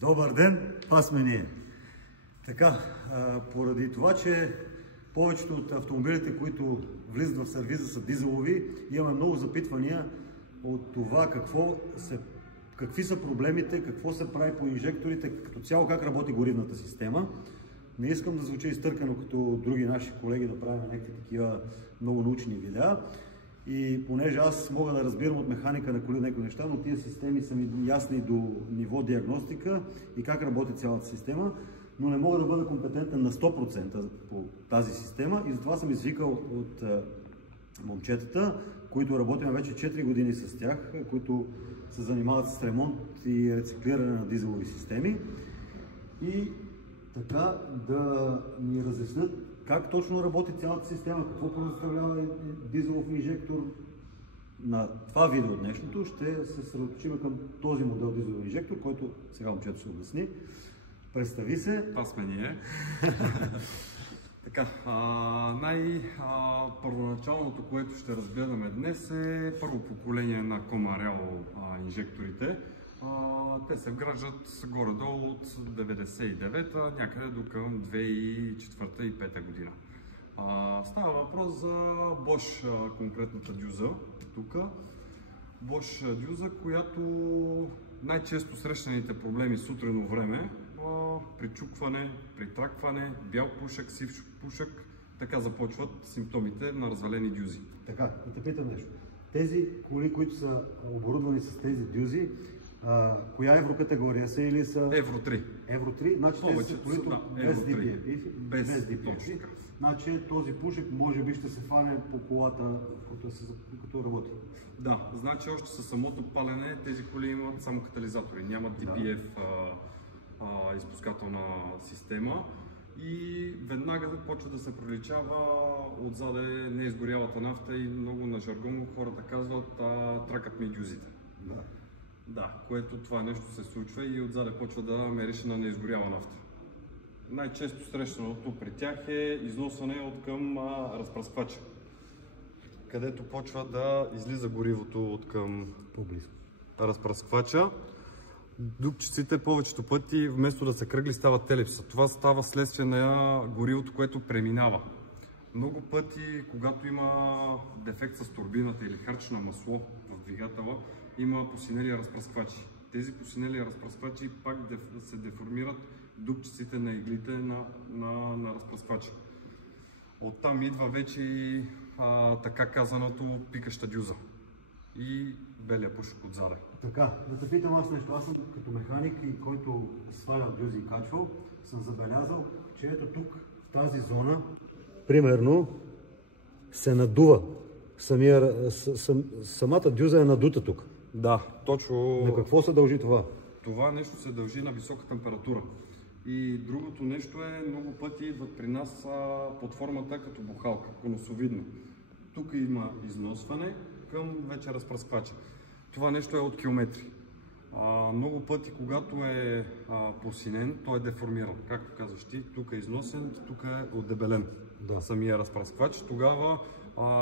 Добър ден, това сме ние. Така, поради това, че повечето от автомобилите, които влизат в сервиза, са дизелови, имаме много запитвания от това какви са проблемите, какво се прави по инжекторите, като цяло как работи горивната система. Не искам да звуча изтъркано като други наши колеги да правим някакви такива много научни видеа. И понеже аз мога да разбирам от механика на коли някои неща, но тия системи са ми ясни до ниво диагностика и как работи цялата система, но не мога да бъда компетентен на 100% по тази система и затова съм извикал от момчетата, които работим вече 4 години с тях, които се занимават с ремонт и рециклиране на дизелови системи и така да ни разяснят как точно работи цялата система, какво представлява дизелов инжектор. На това видео днешното ще се съсредоточим към този модел дизелов инжектор, който сега момчето ще обясни. Представи се. Това сме ние. Така, първоначалното, което ще разгледаме днес е първо поколение на Commarello инжекторите. Те се вграждат горе-долу от 99-та, някъде до към 2004 и 2005 година. Става въпрос за Bosch конкретната дюза тук. Bosch дюза, която най-често срещаните проблеми сутрено време, причукване, притракване, бял пушек, сив пушек, така започват симптомите на развалени дюзи. Така, да те питам нещо. Тези коли, които са оборудвани с тези дюзи, коя еврокатегория са или са? Евро 3. Евро 3, значи тези са колито без DPF. Без DPF. Значи този пушек може би ще се фане по колата, като работи. Да, значи още със самото палене тези коли имат само катализатори, нямат DPF изпускателна система и веднага почва да се приличава отзаде неизгорялата нафта и много на жаргон хората казват тракат ми дюзите. Да, което това нещо се случва и отзаде почва да мерише на неизгоряла нафта. Най-често срещаното при тях е износване от към разпръсквача, където почва да излиза горивото от към разпръсквача. Дупчиците повечето пъти вместо да се кръгли стават елипса. Това става следствие на горивото, което преминава. Много пъти, когато има дефект с турбината или хърч на масло в двигателя, има посинели разпръсквачи. Тези посинели разпръсквачи пак се деформират дупчиците на иглите на разпръсквача. Оттам идва вече и така казаното пикаща дюза и белия пушек отзаде. Така, да те питам аз нещо. Аз съм като механик и който сваля дюзи и качвал, съм забелязал, че ето тук, в тази зона, примерно, се надува. Самата дюза е надута тук. Да, точно. На какво се дължи това? Това нещо се дължи на висока температура. И другото нещо е, много пъти идват при нас под формата като бухалка, конусовидно. Тук има износване към вече разпръсквача. Това нещо е от километри. Много пъти, когато е посинен, той е деформиран. Както казваш ти, тук е износен, тук е отдебелен самия разпръсквач. Тогава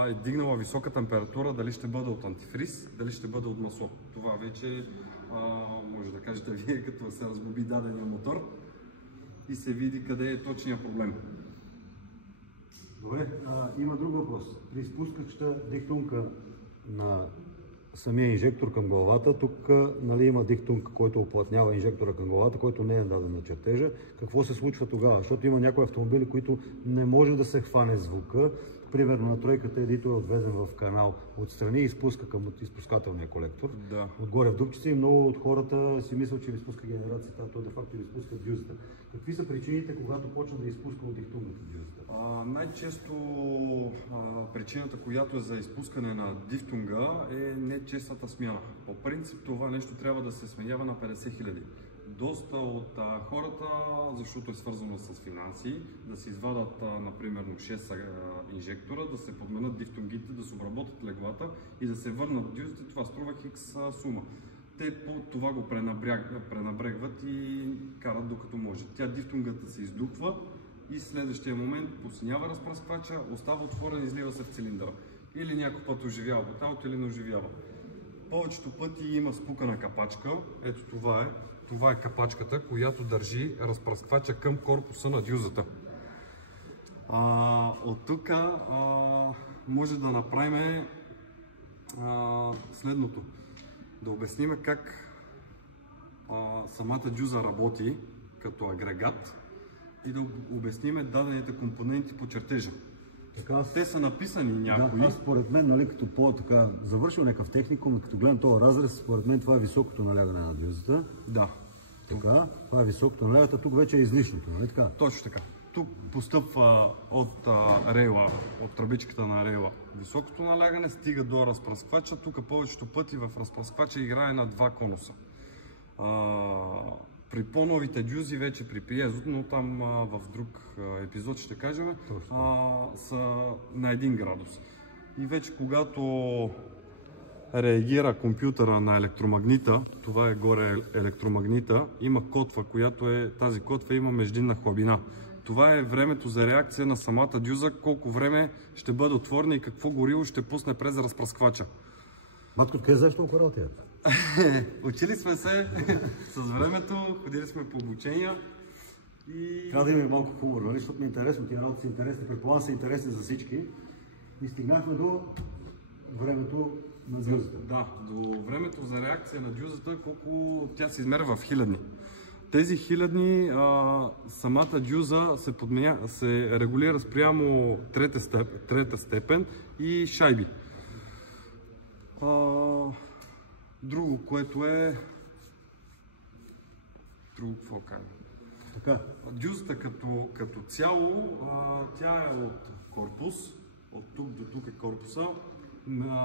е дигнала висока температура, дали ще бъде от антифриз, дали ще бъде от масло. Това вече може да кажете вие, като се разглоби дадения мотор и се види къде е точният проблем. Добре, има друг въпрос. При спускаща дихтунка на самия инжектор към главата, тук има дихтунк, който оплътнява инжектора към главата, който не е даден на чертежа. Какво се случва тогава? Защото има някои автомобили, които не може да се хване звука. Примерно на тройката едито е отведен в канал отстрани и изпуска към изпускателния колектор. Да. Отгоре в дупчица и много от хората си мислят, че изпуска генерацията, а то де факто изпуска дюзата. Какви са причините, когато почна да изпуска от дифтунгата дюзата? Най-често причината, която е за изпускане на дифтунга е нечестата смяна. По принцип това нещо трябва да се сменява на 50 000. Доста от хората, защото е свързано с финанси, да се извадат, например, 6 инжектора, да се подменят дифтунгите, да се обработят леглата и да се върнат дюзите, това струва хикс сума. Те по това го пренабрегват и карат докато може. Тя дифтунгата се издухва и в следващия момент посинява разпръсквача, остава отворен и излива се в цилиндъра. Или някой път оживява буталото или не оживява. Повечето пъти има спукана капачка, ето това е. това е капачката, която държи разпръсквача към корпуса на дюзата. От тук може да направим следното. Да обясним как самата дюза работи като агрегат и да обясним дадените компоненти по чертежа. Те са написани някои. Да, аз според мен, нали, като по-така завършил някакъв техникум, като гледам този разрез, според мен това е високото налягане на дюзата. Да. Така, това е високото налягане, тук вече е излишното, нали така? Точно така. Тук постъпва от рейла, от тръбичката на рейла високото налягане, стига до разпръсквача. Тук повечето пъти в разпръсквача играе на два конуса. При по-новите дюзи, вече при приезото, но там в друг епизод ще кажем, са на 1 градус. И вече когато реагира компютъра на електромагнита, това е горе електромагнита, има котва, тази котва има междинна хлабина. Това е времето за реакция на самата дюза, колко време ще бъде отворена и какво гориво ще пусне през разпръсквача. Матко, къде знаеш толкова работи? Учили сме се с времето, ходили сме по обучения и... Трябва да има и малко хумор, нали? Защото ми е интересно, тия работи са интересни, предполагам са интересни за всички. И стигнахме до времето на дюзата. Да, до времето за реакция на дюзата, колко тя се измерва в хилядни. Тези хилядни, самата дюза се регулира спрямо трета степен и шайби. Друго, което е... какво кажа? Така. Дюзата като цяло, тя е от корпус, от тук до тук е корпуса,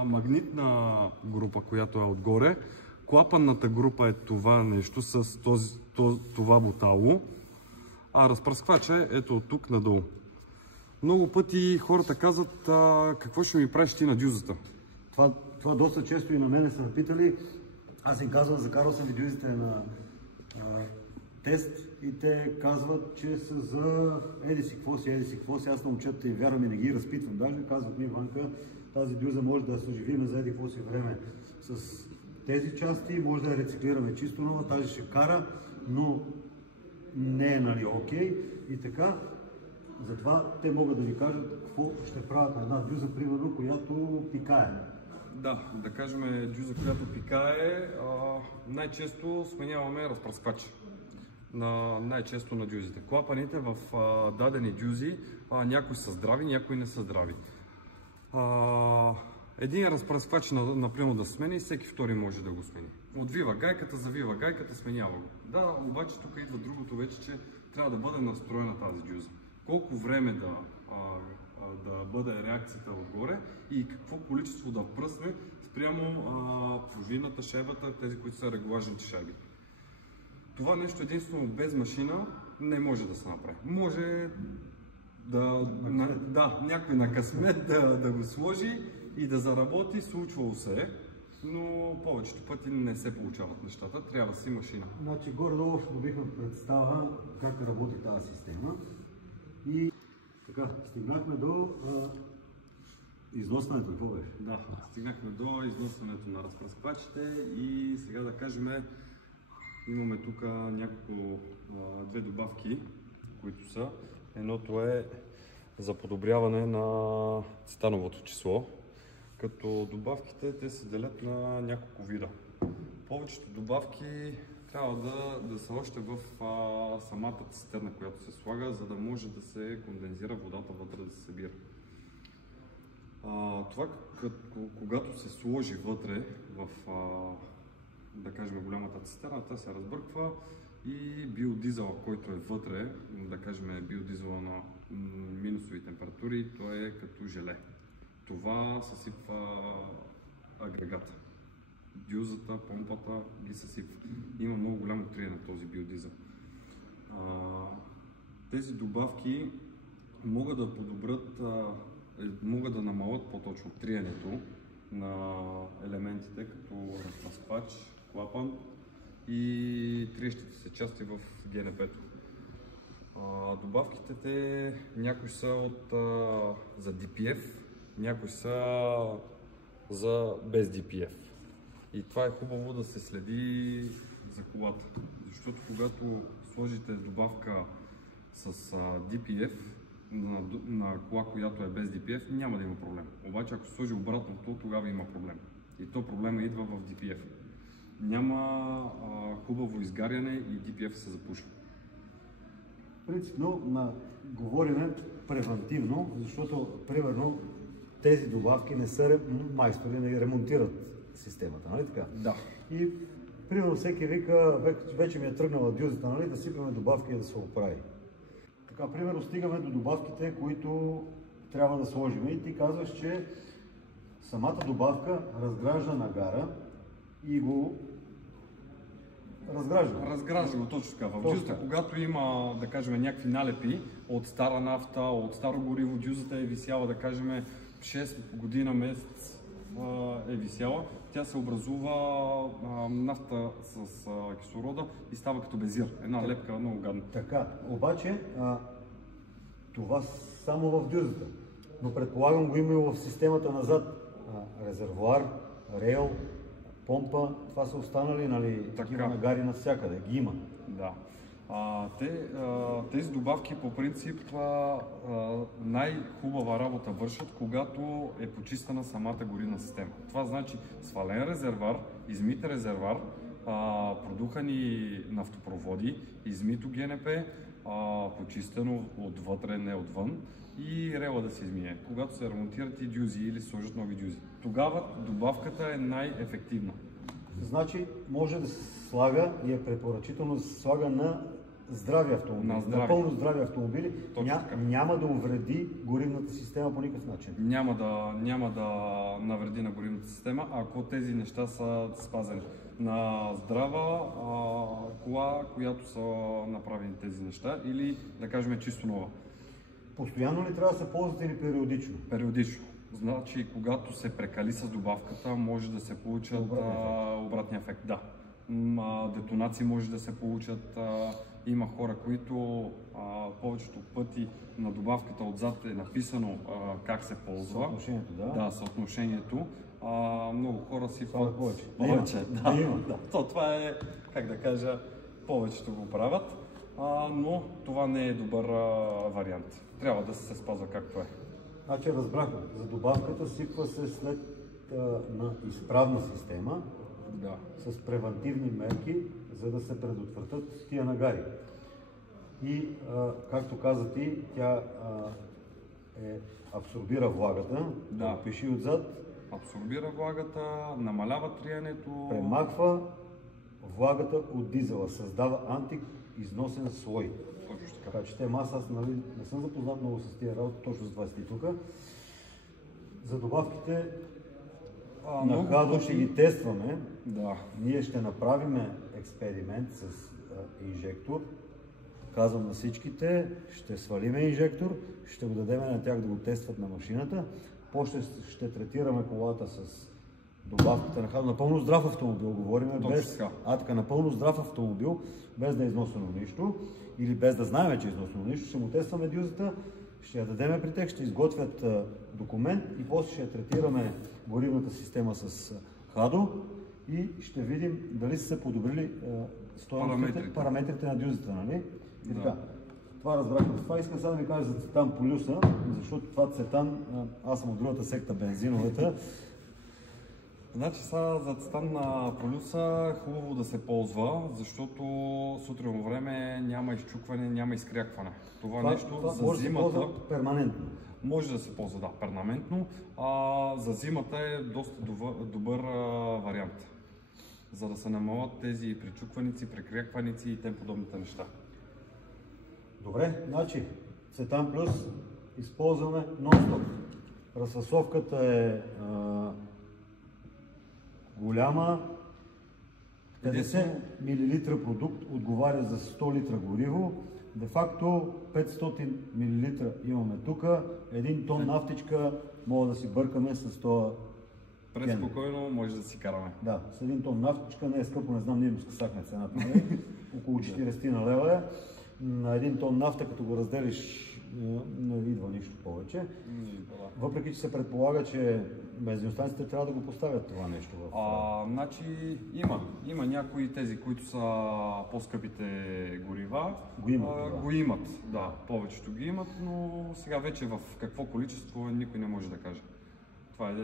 магнитна група, която е отгоре, клапанната група е това нещо с това бутало, а разпръсквача е ето от тук надолу. Много пъти хората казват, какво ще ми правиш ти на дюзата? Това доста често и на мене са напитали. Аз им казвам, закарал съм видеозите на тест и те казват, че са за еди си какво си, аз на момчета и вярвам и не ги разпитвам. Даже казват ми, Ванка, тази дюза може да я съживиме за еди какво си време с тези части, може да я рециклираме чисто нова, тази ще кара, но не е, нали, окей. И така, затова те могат да ви кажат какво ще правят на една дюза, примерно, която пикае. Да кажем дюза, която пикае, най-често сменяваме разпръсквач. Най-често на дюзите. Клапаните в дадени дюзи, някои са здрави, някои не са здрави. Един разпръсквач, например, да смени, всеки втори може да го смени. Отвива гайката, завива гайката, сменява го. Да, обаче тук идва другото вече, че трябва да бъде настроена тази дюза. Колко време да бъде реакцията отгоре и какво количество да пръсне спрямо пружината, шайбата, тези, които са регулажните шайби. Това нещо единствено без машина не може да се направи. Може някой на късмет да го сложи и да заработи, случвало се, но повечето пъти не се получават нещата, трябва да си машина. Значи горе-долу ще добихме представа как работи тази система и така, стигнахме до износването, какво беше? Да, стигнахме до износването на разпръсквачите и сега да кажем, имаме тук две добавки, които са. Едното е за подобряване на цетановото число, като добавките те се делят на няколко вида. Повечето добавки трябва да са още в самата цистерна, която се слага, за да може да се кондензира водата вътре, да се събира. Това, когато се сложи вътре в, да кажем, голямата цистерна, тя се разбърква и биодизела, който е вътре, да кажем биодизела на минусови температури, той е като желе. Това съсипва агрегата. Дюзата, помпата ги съсипва. Има много голямо трие на този биодизел. Тези добавки могат да подобрят, могат да намалят по-точно триенето на елементите, като разпръсквач, клапан и триещите се части в ГНП-то. Добавките, някои са за DPF, някои са без DPF. И това е хубаво да се следи за колата. Защото когато сложите добавка с DPF на кола, която е без DPF, няма да има проблем. Обаче ако се сложи обратното, тогава има проблем. И то проблема идва в DPF. Няма хубаво изгаряне и DPF се запушва. Принципно говорим превентивно, защото примерно тези добавки не са майстори, не ремонтират системата, нали така? Да. И примерно всеки вика, вече ми е тръгнала дюзата, нали, да сипваме добавки и да се оправи. Така, примерно стигаме до добавките, които трябва да сложим. И ти казваш, че самата добавка разгражда нагара и го разгражда. Разгражда го точно така. В дюзата, когато има, да кажем, някакви налепи от стара нафта, от старо гориво, дюзата е висяла, да кажем, 6 година, месец е висяла, тя се образува нафта с кислорода и става като безир. Една лепка много гадна. Така, обаче това само в дюзата. Но предполагам го има и в системата назад. Резервоар, рейл, помпа, това са останали, нали, такива нагари навсякъде, ги има. Да. Тези добавки по принцип най-хубава работа вършат, когато е почистена самата горивна система. Това значи свален резервоар, измит резервоар, продухани нафтопроводи, измито ГНП, почистено отвътре, не отвън, и рела да се измие, когато се ремонтират и дюзи или сложат нови дюзи. Тогава добавката е най-ефективна. Значи може да се слага и е препоръчително да се слага на здрави автомобили, на пълно здрави автомобили, няма да увреди горивната система по никакъв начин. Няма да навреди на горивната система, ако тези неща са спазени. На здрава кола, която са направени тези неща, или да кажем чисто нова. Постоянно ли трябва да се ползват или периодично? Периодично. Значи, когато се прекали с добавката, може да се получат обратния ефект. Да. Детонации може да се получат. Има хора, които повечето пъти на добавката отзад е написано как се ползва. Съотношението, да. Да, съотношението. Много хора си повече. Това е, как да кажа, повечето го правят, но това не е добър вариант. Трябва да се спазва както е. Значи разбрахме, за добавката сипва се след на изправна система, да, с превантивни мерки, за да се предотвратят тия нагари. И, както каза ти, тя абсорбира влагата, да, пиши отзад. Абсорбира влагата, намалява триенето. Премахва влагата от дизела, създава антиизносен слой. Точно така. Така че аз не съм запознат много с тия работи, точно за това сте тук. За добавките на Хадо ще ги тестваме. Да. Ние ще направим експеримент с инжектор. Казвам на всичките, ще свалиме инжектор, ще го дадем на тях да го тестват на машината. После ще третираме колата с добавката на Хадо. Напълно здрав автомобил, говорим без... напълно здрав автомобил, без да е износено нищо, или без да знаем, че е износено нищо. Ще му тестваме дюзата, ще я дадем при тях, ще изготвят документ и после ще я третираме горивната система с Хадо и ще видим дали са се подобрили параметрите на дюзата, нали? И така. Това разбрахме. Това искам сега да ви кажа за Цетан Полюса, защото това Цетан, аз съм от другата секта, бензиновата. Значи сега за Цетан на Полюса е хубаво да се ползва, защото сутринно време няма изчукване, няма изкрякване. Това нещо за може зимата... да се ползва перманентно. Може да се ползва, да, перманентно. За зимата е доста добър вариант, за да се намалят тези причукваници, прекрякваници и тем подобните неща. Добре, значи Цетан Плюс използваме нон-стоп. Разфасовката е голяма. 50 мл продукт отговаря за 100 литра гориво. Де-факто 500 мл имаме тук. 1 тон нафтичка мога да си бъркаме с това. Преспокойно може да си караме. Да, с 1 тон нафтичка не е скъпо, не знам, ние му скъсахме цената. Около 40 на лева е. На 1 тон нафта, като го разделиш не идва нищо повече. Не идва, да. Въпреки че се предполага, че бензиностанциите трябва да го поставят това нещо в... Значи има някои тези, които са по-скъпите горива. Го имат, Да, повечето ги имат, но сега вече в какво количество никой не може да каже. Това е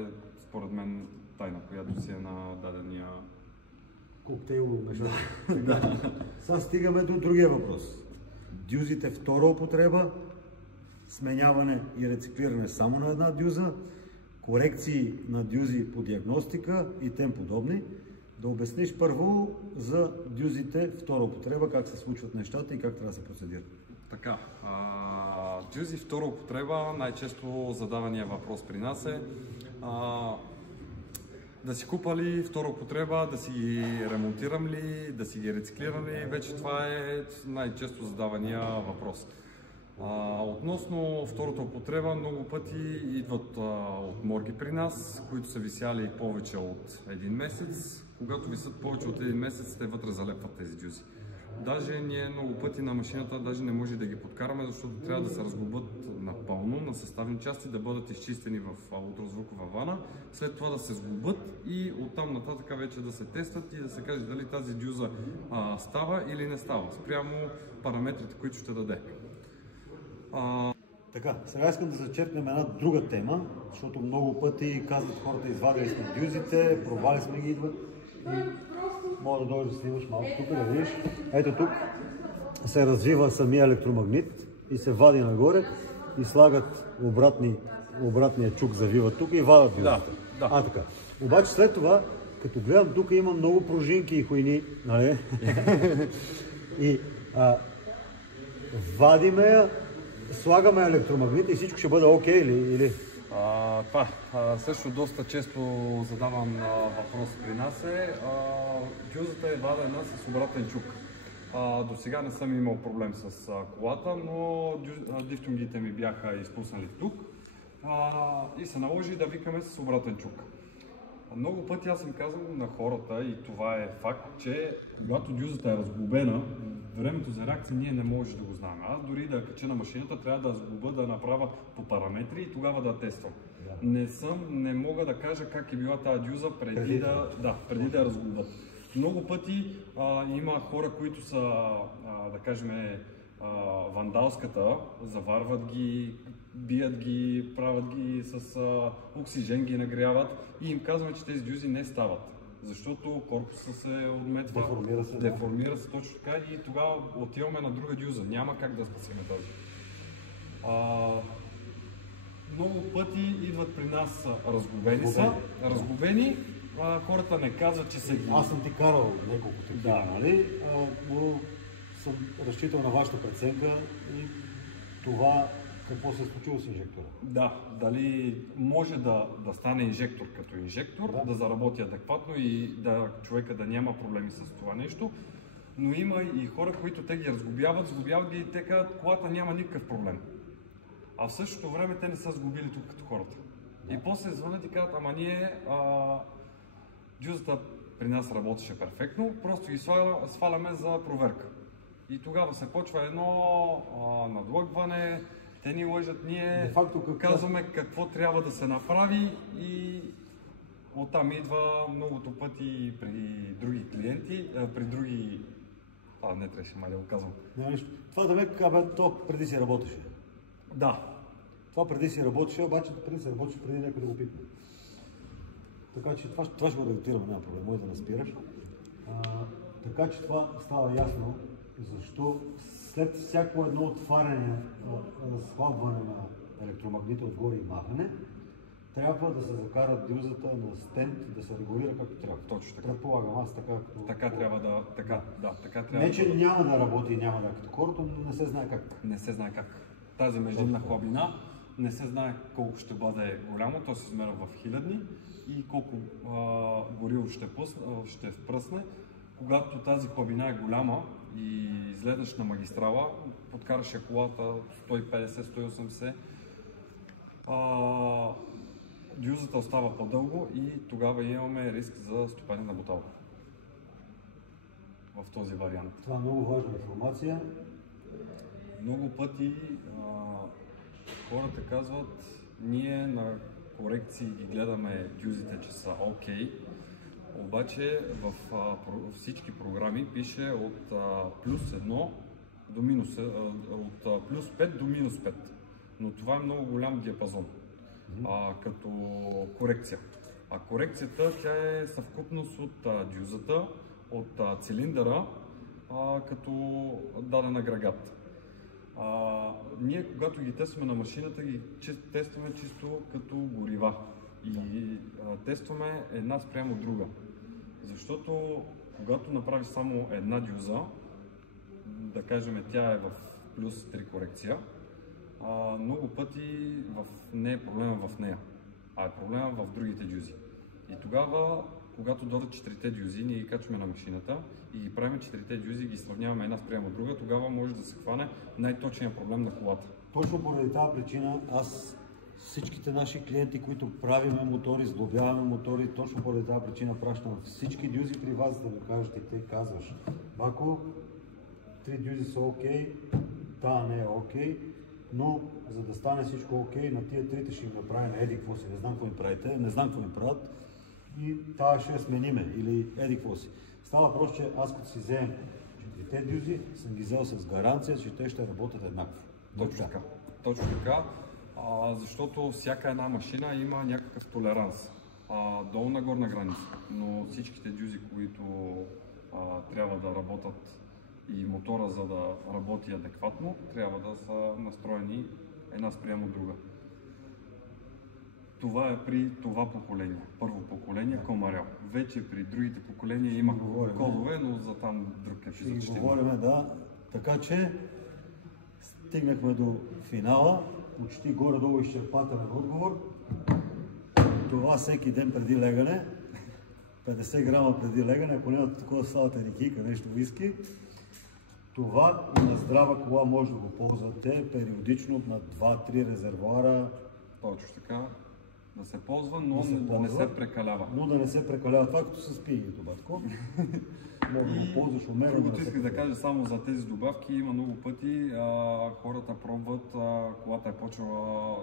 според мен тайна, която си е на дадения коктейл мешан. Сега стигаме до другия въпрос. Дюзите втора употреба, сменяване и рециклиране само на една дюза, корекции на дюзи по диагностика и тем подобни. Да обясниш първо за дюзите втора употреба, как се случват нещата и как трябва да се процедира. Така, дюзи втора употреба, най-често задавания въпрос при нас е да си купа ли втора употреба, да си ги ремонтирам ли, да си ги рециклирам ли, вече това е най-често задавания въпрос. Относно втората употреба, много пъти идват от морги при нас, които са висяли повече от един месец. Когато висят повече от един месец, те вътре залепват тези дюзи. Даже ние много пъти на машината даже не може да ги подкараме, защото трябва да се разглобят напълно на съставни части, да бъдат изчистени в ултразвукова вана, след това да се сглобят и оттам нататък вече да се тестват и да се каже дали тази дюза става или не става, спрямо параметрите, които ще даде. Така, сега искам да зачерпнем една друга тема, защото много пъти казват хората, извадили сме дюзите, провали сме ги идват. Може да дойдеш да снимаш малко тук, да видиш. Ето тук се развива самия електромагнит и се вади нагоре и слагат обратния чук, завиват тук и вадат дюзите. Да. Така. Обаче след това, като гледам, тук има много пружинки и хуйни, нали? И вадиме я, слагаме електромагнит и всичко ще бъде окей или? Това също доста често задавам въпрос при нас е. Дюзата е вадена с обратен чук. До сега не съм имал проблем с колата, но дифтунгите ми бяха изпуснали тук и се наложи да викаме с обратен чук. Много пъти аз съм казал на хората, и това е факт, че когато дюзата е разглобена, времето за реакция ние не можем да го знаем. Аз дори да кача на машината, трябва да сглоба, да направя по параметри и тогава да тествам. Не мога да кажа как е била тази дюза преди да я разглобят. Много пъти има хора, които са, да кажем, вандалската, заварват ги, бият ги, правят ги с оксижен, ги нагряват и им казваме, че тези дюзи не стават. Защото корпуса се отметва, деформира се точно така и тогава отиваме на друга дюза. Няма как да спасим тази. Много пъти идват при нас разглобени. Хората не казват, че са ги... Аз съм ти карал няколко такива, нали? Но съм разчитал на вашата преценка и това какво се е случило с инжектора. Да, дали може да стане инжектор като инжектор, да заработи адекватно и човека да няма проблеми с това нещо. Но има и хора, които те ги сглобяват ги и те казват, колата няма никакъв проблем. А в същото време те не са сглобили тук като хората. И после звънят и казват, ама ние дюзата при нас работеше перфектно, просто ги сваляме за проверка. И тогава се почва едно надлъгване, те ни лъжат, ние казваме какво трябва да се направи и оттам идва многото пъти при други клиенти, при други... не трябваше май да го казвам. Това да ме то преди си работеше. Да. Това преди си работеше, обаче преди си работеше преди някой да го пипне. Така че това ще го редактираме, няма проблем, може да не спираш. Така че това става ясно, защо след всяко едно отваряне, разхлабване на електромагнита отгоре и махане, трябва да се закара дюзата на стенд, да се регулира както трябва. Точно така. Предполагам, аз така трябва да... Така трябва не, че няма да работи и няма да е като хората, но не се знае как. Не се знае как. Тази междинна хлабина не се знае колко ще бъде голямо, то се измерва в хилядни и колко гориво ще впръсне. Когато тази хлабина е голяма и излезеш на магистрала, подкараш я колата 150-180, дюзата остава по-дълго и тогава имаме риск за стопане на бутала. В този вариант. Това е много важна информация. Много пъти Хората казват, ние на корекции ги гледаме дюзите, че са окей, обаче в всички програми пише от плюс 1 до минус, от плюс 5 до минус 5. Но това е много голям диапазон като корекция. А корекцията тя е съвкупност от дюзата, от цилиндъра като даден агрегат. Ние когато ги тестваме на машината, ги тестваме чисто като горива и тестваме една спрямо друга. Защото когато направиш само една дюза, да кажем тя е в плюс 3 корекция, много пъти не е проблема в нея, а е проблема в другите дюзи. И тогава, когато дойдат 4-те дюзи, ние ги качваме на машината и ги правим 4-те дюзи и ги сравняваме една спрямо друга, тогава може да се хване най-точният проблем на колата. Точно поради тази причина всичките наши клиенти, които правиме мотори, сглобяваме мотори, точно поради тази причина пращам всички дюзи при вас, да му кажете, ти казваш: Бако, 3 дюзи са окей, та не е окей, но за да стане всичко окей, на тия трите ще им направим еди какво си, не знам какво им правите, не знам какво им правят и тая ще я смениме или еди какво си. Става въпрос, че аз като си вземем 4-те дюзи, съм ги взел с гаранция, че те ще работят еднакво. Точно така, защото всяка една машина има някакъв толеранс, долна горна граница, но всичките дюзи, които трябва да работят и мотора, за да работи адекватно, трябва да са настроени една спрямо друга. Това е при това поколение, първо поколение Комарел. Вече при другите поколения има кодове, но за там друг епизод ще говорим, да. Така че стигнахме до финала, почти горе-долу изчерпателен отговор. Това всеки ден преди легане, 50 грама преди легане, ако няма такова салата рикика, нещо виски. Това и на здрава кола може да го ползвате периодично на 2-3 резервоара. Точно така, да се ползва, но да не се прекалява. Но да не се прекалява. Това като с пиенето, батко. Може да го ползваш умерено. Другото исках да кажа само за тези добавки. Има много пъти хората пробват, колата е почва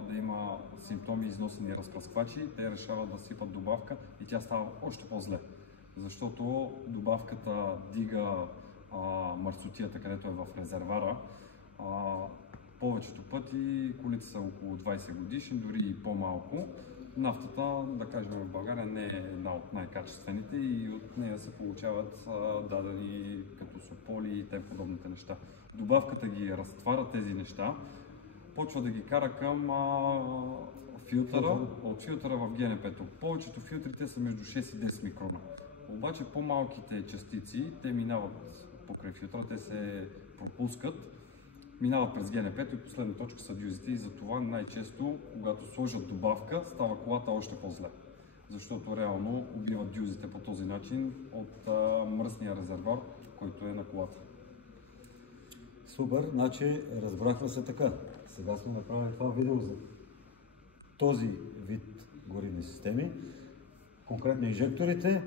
да има симптоми износени разпръсквачи, те решават да сипат добавка и тя става още по-зле. Защото добавката дига мърсотията, където е в резервара. Повечето пъти колите са около 20 годишни, дори и по-малко. Нафтата, да кажем, в България не е една от най-качествените и от нея се получават дадени като сополи и тем подобните неща. Добавката ги разтваря тези неща, почва да ги кара към филтъра, от филтъра в ГНП-то. Повечето филтрите са между 6 и 10 микрона. Обаче по-малките частици, те минават покрай филтъра, те се пропускат, минават през ГНП-то и последна точка са дюзите и затова най-често, когато сложат добавка, става колата още по-зле. Защото реално убиват дюзите по този начин от мръсния резервоар, който е на колата. Супер, значи разбрахме се така. Сега сме направили това видео за този вид горивни системи. Конкретно инжекторите.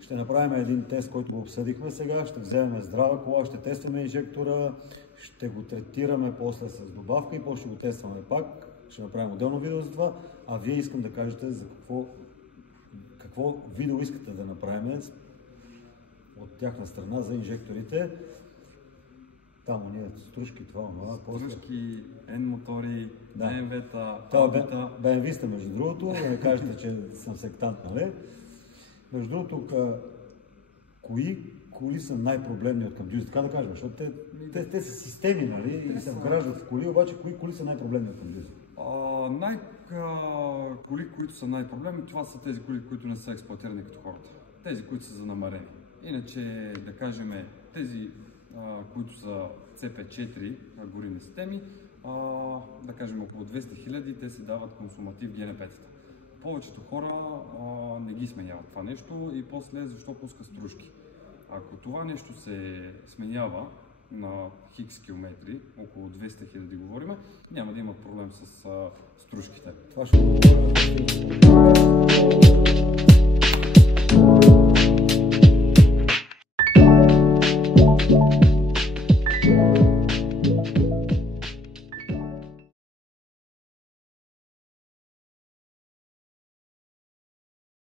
Ще направим един тест, който го обсъдихме сега. Ще вземем здрава кола, ще тестваме инжектора, ще го третираме после с добавка и после ще го тестваме пак. Ще направим отделно видео за това. А вие искам да кажете за какво видео искате да направим от тяхна страна за инжекторите. Там уния стружки, това, стружки, N-мотори, BMW-та, Audi-та. BMW сте, между другото, да не кажете, че съм сектант, нали? Между другото, кои коли са най-проблемни от към дюзи, така да кажем, защото те са системи, нали, и се вграждат в коли, обаче кои коли са най-проблемни от към дюзи? Коли, които са най-проблемни, това са тези коли, които не са експлоатирани като хората. Тези, които са занамарени. Иначе, да кажем, тези, които са CP4 горивни системи, да кажем около 200 000, те се дават консуматив ГНП-тата. Повечето хора не ги сменяват това нещо и после защо пуска стружки. Ако това нещо се сменява на хикс километри, около 200 000 говориме, няма да имат проблем с стружките. Това ще